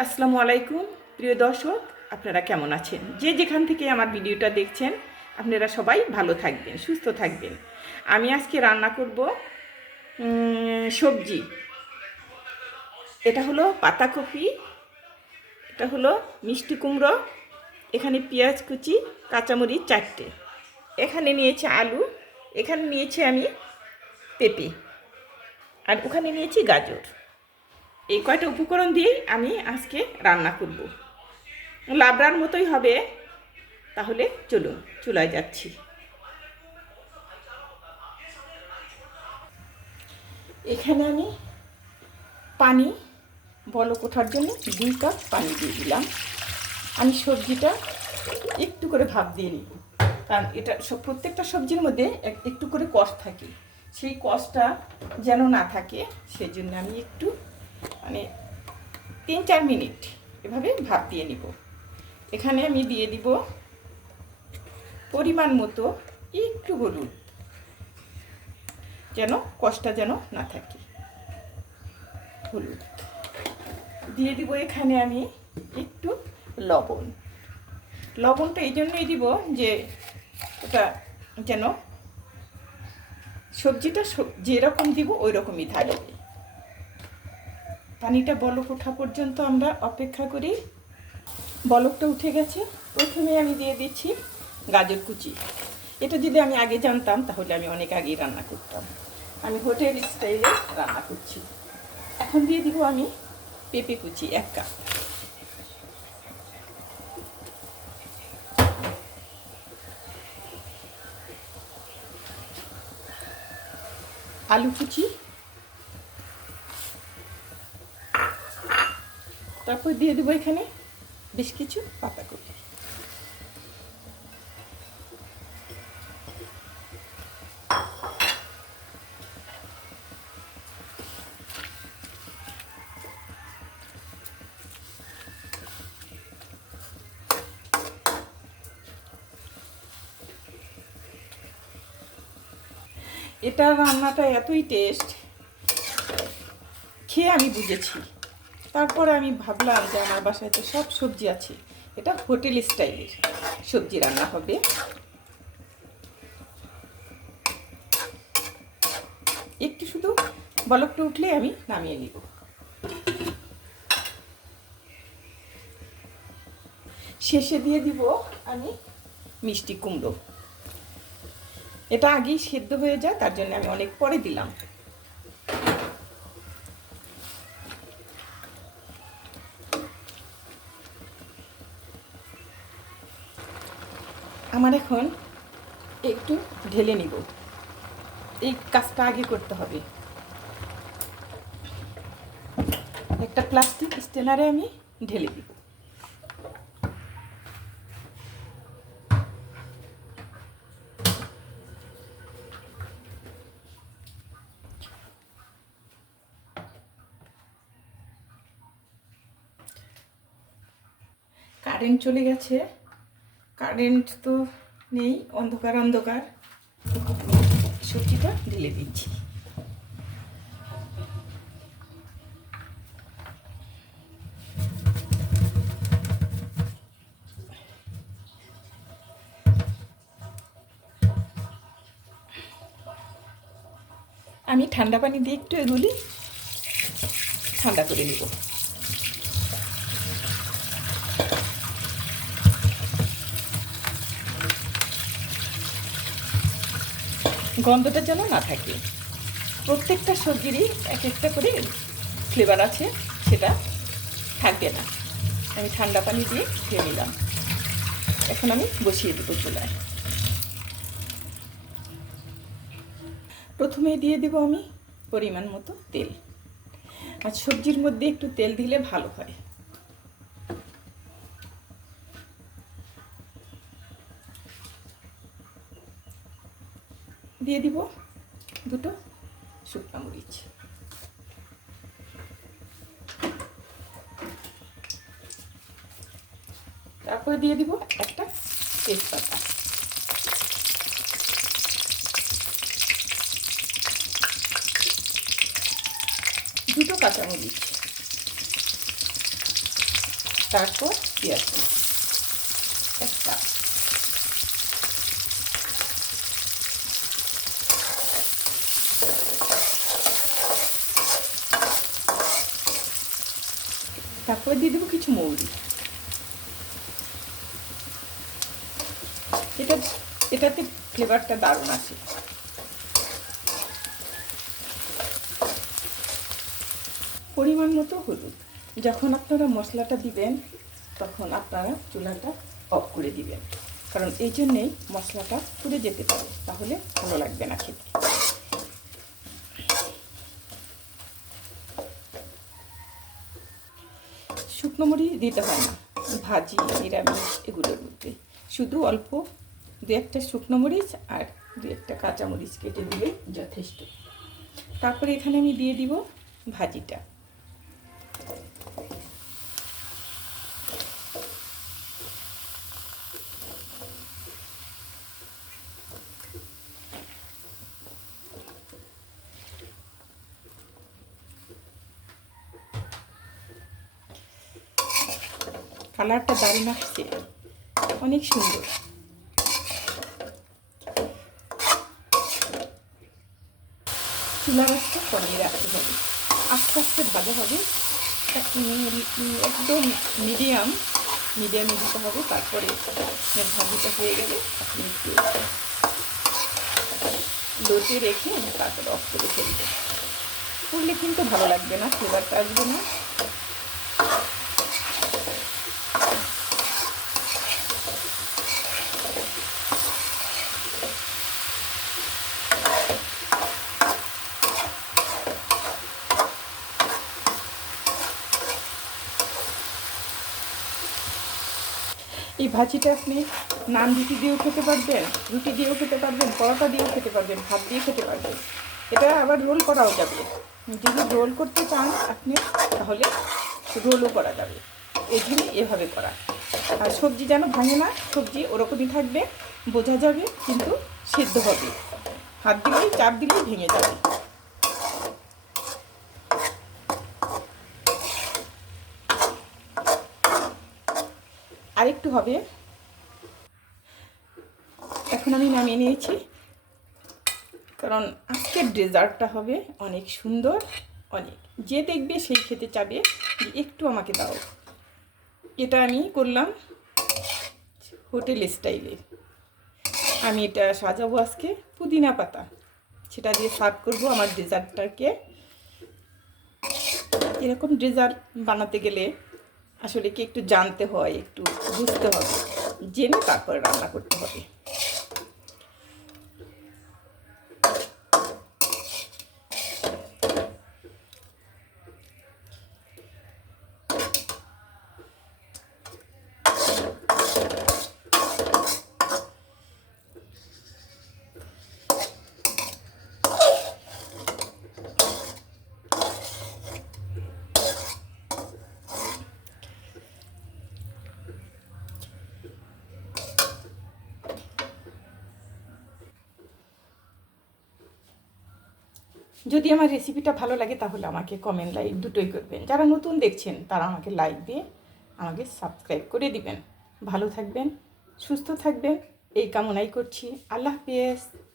আসসালামু আলাইকুম, প্রিয় দর্শক, আপনারা কেমন আছেন? যে যেখান থেকে আমার ভিডিওটা দেখছেন, আপনারা সবাই ভালো থাকবেন, সুস্থ থাকবেন। আমি আজকে রান্না করব সবজি। এটা হলো পাতাকপি, এটা হলো মিষ্টি কুমড়ো, এখানে পেঁয়াজ কুচি, কাঁচামরিচ চারটে। এখানে নিয়েছি আলু, এখানে নিয়েছি আমি পেঁপে, আর ওখানে নিয়েছি গাজর। এই কয়টা উপকরণ দিয়েই আমি আজকে রান্না করব। লাবড়ার মতোই হবে। তাহলে চলুন, চুলায় যাচ্ছি। এখানে আমি পানি বলক ওঠার জন্য দুই কাপ পানি দিয়ে দিলাম। আমি সবজিটা একটু করে ভাপ দিয়ে নিব। কারণ এটা সব, প্রত্যেকটা সবজির মধ্যে এক- একটু করে কষ থাকে। সেই কষটা যেন না থাকে সেই জন্য আমি একটু মানে তিন চার মিনিট এভাবে ভাপ দিয়ে নিব। এখানে আমি দিয়ে দিব পরিমাণ মতো একটু হলুদ, যেন কষটা যেন না থাকে। হলুদ। দিয়ে দিব এখানে আমি একটু লবণ। লবণটা এই জন্যই দিব যে ওটা যেন সবজিটা সব- যেরকম দিব ওই রকমই থাকবে। পানিটা বলক ওঠা পর্যন্ত আমরা অপেক্ষা করি। বলকটা উঠে গেছে। প্রথমে আমি দিয়ে দিচ্ছি গাজর কুচি। এটা যদি আমি আগে জানতাম, তাহলে আমি অনেক আগেই রান্না করতাম। আমি হোটেল স্টাইলে রান্না করছি। এখন দিয়ে দিব আমি পেঁপে কুচি, এক কাপ। আলু কুচি তারপর দিয়ে দেবো এখানে বেশ কিছু পাতাকপি। এটা রান্নাটা এতই টেস্ট খেয়ে আমি বুঝেছি। তারপরে আমি ভাবলাম যে আমার বাসায় তো সব সবজি আছে। এটা হোটেল স্টাইলের সবজি রান্না হবে। একটু শুধু বলকটা উঠলে আমি নামিয়ে নিব। শেষে দিয়ে দিব আমি মিষ্টি কুমড়ো। এটা আগেই সেদ্ধ হয়ে যায়, তার জন্য আমি অনেক পরে দিলাম। আমার এখন একটু ঢেলে নিব। এই কাজটা আগে করতে হবে। একটা প্লাস্টিক স্টেনারে আমি ঢেলে দিব। কারেন্ট চলে গেছে। কারেন্ট তো নেই, অন্ধকার অন্ধকার। সবজিটা ঢেলে দিচ্ছি। আমি ঠান্ডা পানি দিয়ে একটু এগুলি ঠান্ডা করে নিব। গন্ধটা যেন না থাকে। প্রত্যেকটা সবজিরই এক একটা করে ফ্লেভার আছে, সেটা থাকবে না। আমি ঠান্ডা পানি দিয়ে খেয়ে নিলাম। এখন আমি বসিয়ে দেবো চুলায়। প্রথমে দিয়ে দেবো আমি পরিমাণ মতো তেল। আর সবজির মধ্যে একটু তেল দিলে ভালো হয়। দিয়ে দিব দুটো শুকনো মরিচ। তারপরে দিয়ে দিব একটা তেজপাতা। দুটো কাঁচামরিচ। তারপর পেঁয়াজ। একটা। তারপরে দিয়ে দেবো কিছু মৌরি এটা এটাতে ফ্লেভারটা দারুণ আছে পরিমাণ মতো হলুদ। যখন আপনারা মশলাটা দিবেন, তখন আপনারা চুলাটা অফ করে দিবেন। কারণ এই জন্যেই মশলাটা পুড়ে যেতে পারে। তাহলে ভালো লাগবে না খেতে। শুকনো মরিচ দিতে হয় না। ভাজি, নিরামিষ এগুলোর মধ্যে। শুধু অল্প দু একটা শুকনো মরিচ আর দু একটা কাঁচামরিচ কেটে দিলে যথেষ্ট। তারপরে এখানে আমি দিয়ে দিব ভাজিটা। কালারটা দারুণ আসছে। অনেক সুন্দর। চুলা রাখতে কমিয়ে রাখতে হবে। আস্তে আস্তে ভাজা হবে। একদম মিডিয়াম, মিডিয়ামে দিতে হবে। তারপরে ভাজিটা হয়ে গেলে আপনি একটু লোটে রেখে তারপরে অফ করে ফেলবেন। করলে কিন্তু ভালো লাগবে না ফ্লেভারটা আসবে না। এই ভাজিটা আপনি নান রুটি দিয়েও খেতে পারবেন, রুটি দিয়েও খেতে পারবেন, পরোটা দিয়েও খেতে পারবেন, ভাত দিয়ে খেতে পারবেন। এটা আবার রোল করাও যাবে। যদি রোল করতে চান আপনি, তাহলে রোলও করা যাবে। এই জন্য এভাবে করা। আর সবজি যেন ভাঙে না, সবজি ওরকমই থাকবে, বোঝা যাবে, কিন্তু সিদ্ধ হবে। হাত দিলেই, চাপ দিলেই ভেঙে যাবে। আরেকটু হবে। এখন আমি নামিয়ে নিয়েছি। কারণ আজকের ডেজার্টটা হবে অনেক সুন্দর, অনেক। যে দেখবে সেই খেতে চাবে একটু আমাকে দাও। এটা আমি করলাম হোটেল স্টাইলে। আমি এটা সাজাবো আজকে পুদিনা পাতা। সেটা দিয়ে সার্ভ করব আমার ডেজার্টটাকে। এরকম ডেজার্ট বানাতে গেলে আসলে কি একটু জানতে হয় একটু বুঝতে হবে। জেনে তারপরে রান্না করতে হবে। যদি আমার রেসিপিটা ভালো লাগে, তাহলে আমাকে কমেন্ট লাইক দুটোই করবেন। যারা নতুন দেখছেন, তারা আমাকে লাইক দিয়ে আমাকে সাবস্ক্রাইব করে দিবেন। ভালো থাকবেন, সুস্থ থাকবেন, এই কামনাই করছি। আল্লাহ হাফিজ।